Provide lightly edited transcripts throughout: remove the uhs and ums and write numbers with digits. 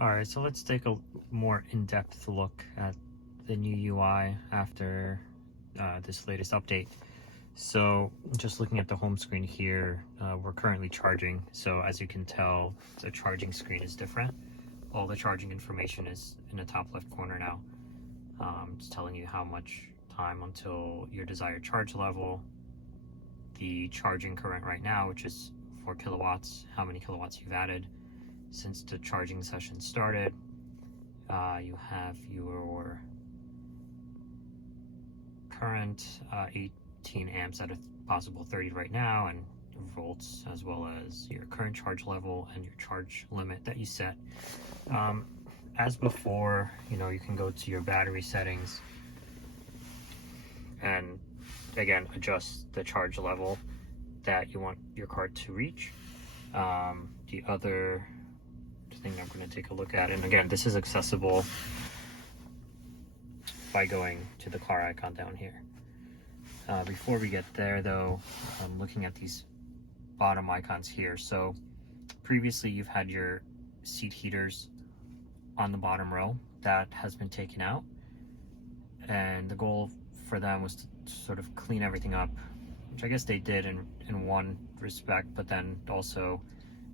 Alright, so let's take a more in-depth look at the new UI after this latest update. So just looking at the home screen here, we're currently charging. So as you can tell, the charging screen is different. All the charging information is in the top left corner now. It's telling you how much time until your desired charge level, the charging current right now, which is 4 kilowatts, how many kilowatts you've added since the charging session started. You have your current 18 amps at a possible 30 right now, and volts, as well as your current charge level and your charge limit that you set. As before, you can go to your battery settings and again adjust the charge level that you want your car to reach. The other thing I'm going to take a look at, and again, this is accessible by going to the car icon down here. Before we get there though, I'm looking at these bottom icons here. So previously you've had your seat heaters on the bottom row. That has been taken out, and the goal for them was to sort of clean everything up, which I guess they did in one respect, but then also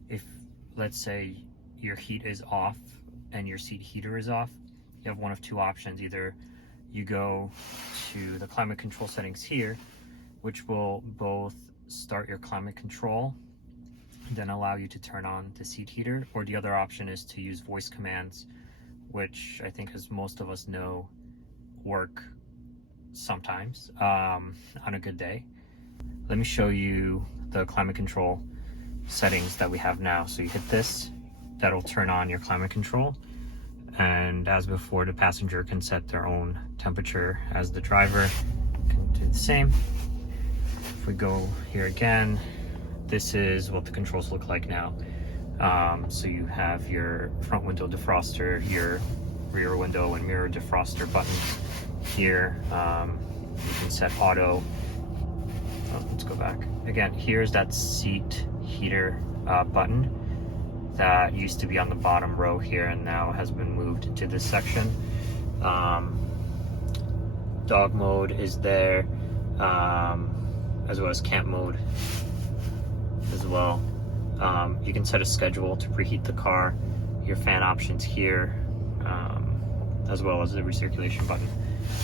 if, let's say, your heat is off and your seat heater is off, you have one of two options. Either you go to the climate control settings here, which will both start your climate control and then allow you to turn on the seat heater, or the other option is to use voice commands, which I think, as most of us know, work sometimes on a good day. Let me show you the climate control settings that we have now. So you hit this, that'll turn on your climate control, and as before, the passenger can set their own temperature as the driver can do the same. If we go here again, this is what the controls look like now. So you have your front window defroster, your rear window and mirror defroster buttons here. You can set auto. Let's go back again. Here's that seat heater button that used to be on the bottom row here and now has been moved into this section. Dog mode is there, as well as camp mode as well. You can set a schedule to preheat the car, your fan options here, as well as the recirculation button.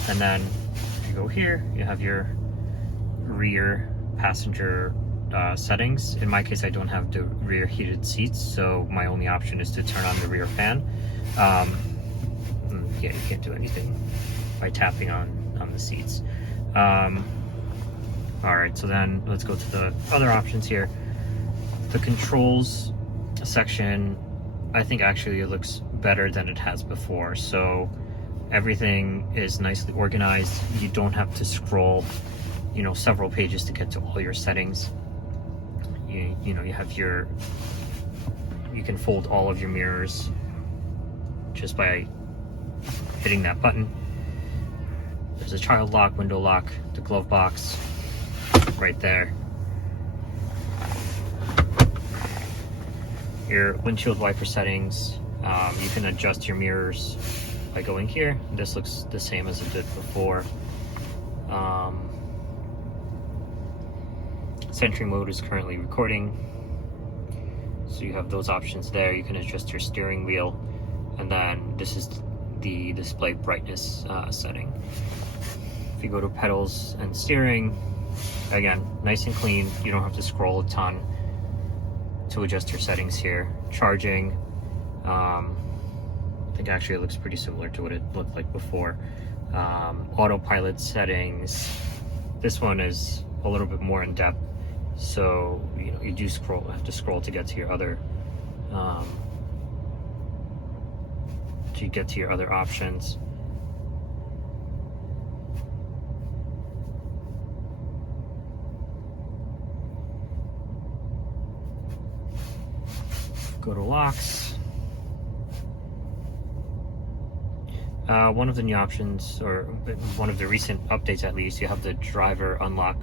And then if you go here, you have your rear passenger settings. In my case, I don't have the rear heated seats, so my only option is to turn on the rear fan. Yeah, you can't do anything by tapping on the seats. Alright, so then let's go to the other options here. The controls section, I think actually it looks better than it has before. So everything is nicely organized. You don't have to scroll several pages to get to all your settings. You have you can fold all of your mirrors just by hitting that button. There's a child lock, window lock, the glove box right there. Your windshield wiper settings, you can adjust your mirrors by going here. This looks the same as it did before. Sentry mode is currently recording, so you have those options there. You can adjust your steering wheel, and then this is the display brightness setting. If you go to pedals and steering, again, nice and clean. You don't have to scroll a ton to adjust your settings here. Charging, I think actually it looks pretty similar to what it looked like before. Autopilot settings, this one is a little bit more in depth. So you do have to scroll to get to your other options. Go to locks. One of the new options, or one of the recent updates at least, you have the driver unlock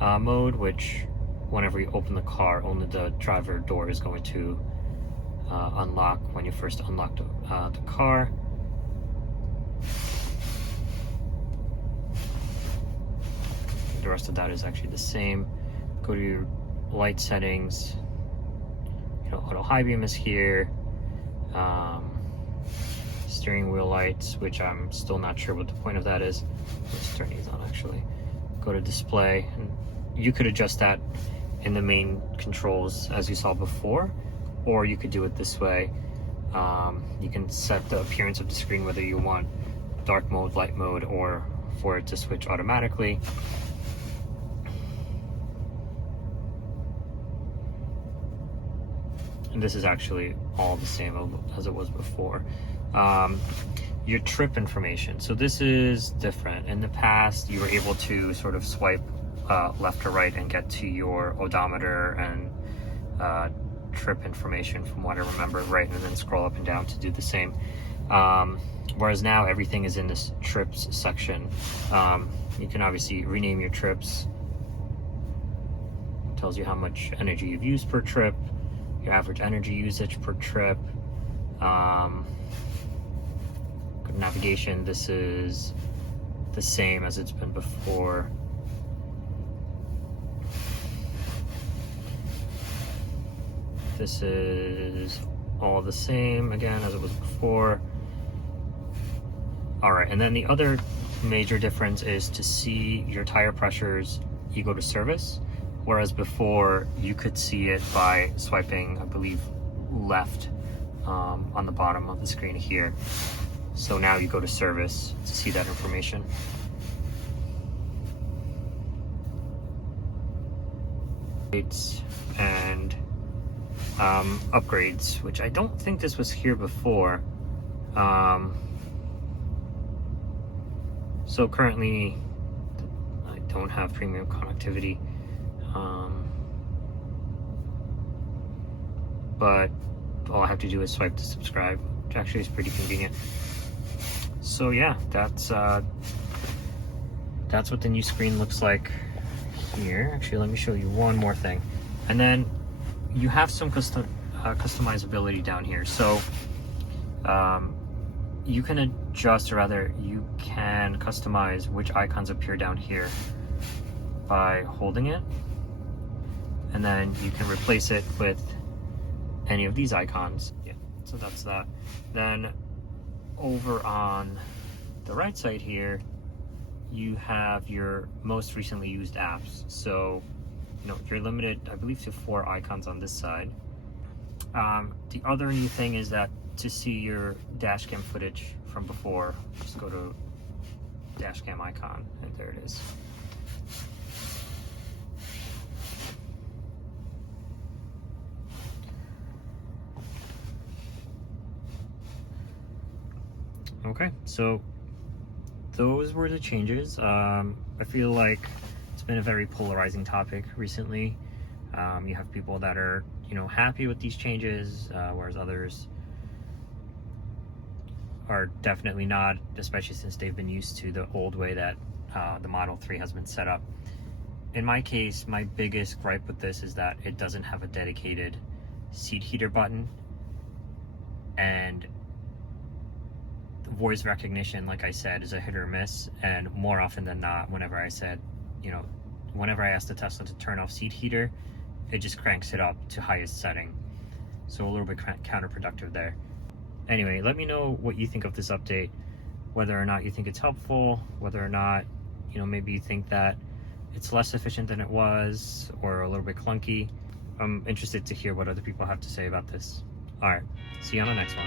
mode, which whenever you open the car, only the driver door is going to unlock when you first unlocked the car. The rest of that is actually the same. Go to your light settings. Auto high beam is here. Steering wheel lights, which I'm still not sure what the point of that is. Let's turn these on actually. Go to display, and you could adjust that in the main controls as you saw before, or you could do it this way. You can set the appearance of the screen, whether you want dark mode, light mode, or for it to switch automatically. And this is actually all the same as it was before. Your trip information. So this is different. In the past, you were able to sort of swipe left or right and get to your odometer and trip information from what I remember, right? And then scroll up and down to do the same. Whereas now everything is in this trips section. You can obviously rename your trips. It tells you how much energy you've used per trip, your average energy usage per trip. Navigation, this is the same as it's been before. This is all the same again as it was before. All right, and then the other major difference is to see your tire pressures, you go to service, whereas before you could see it by swiping, I believe, left on the bottom of the screen here. So now you go to service to see that information. And upgrades, which I don't think this was here before. So currently I don't have premium connectivity, but all I have to do is swipe to subscribe, which actually is pretty convenient. So yeah, that's what the new screen looks like here. Actually, let me show you one more thing. And then you have some customizability down here. So you can adjust, or rather you can customize which icons appear down here by holding it. And then you can replace it with any of these icons. Yeah, so that's that. Then over on the right side here, you have your most recently used apps. So, you're limited, I believe, to 4 icons on this side. The other new thing is that to see your dash cam footage from before, just go to dash cam icon, and there it is. Okay, so those were the changes. I feel like it's been a very polarizing topic recently. You have people that are, happy with these changes, whereas others are definitely not, especially since they've been used to the old way that the Model 3 has been set up. In my case, my biggest gripe with this is that it doesn't have a dedicated seat heater button, and voice recognition, like I said, is a hit or miss, and more often than not, whenever I asked the Tesla to turn off seat heater, it just cranks it up to highest setting. So a little bit counterproductive there. Anyway, let me know what you think of this update, whether or not you think it's helpful, whether or not, maybe you think that it's less efficient than it was, or a little bit clunky. I'm interested to hear what other people have to say about this. All right, see you on the next one.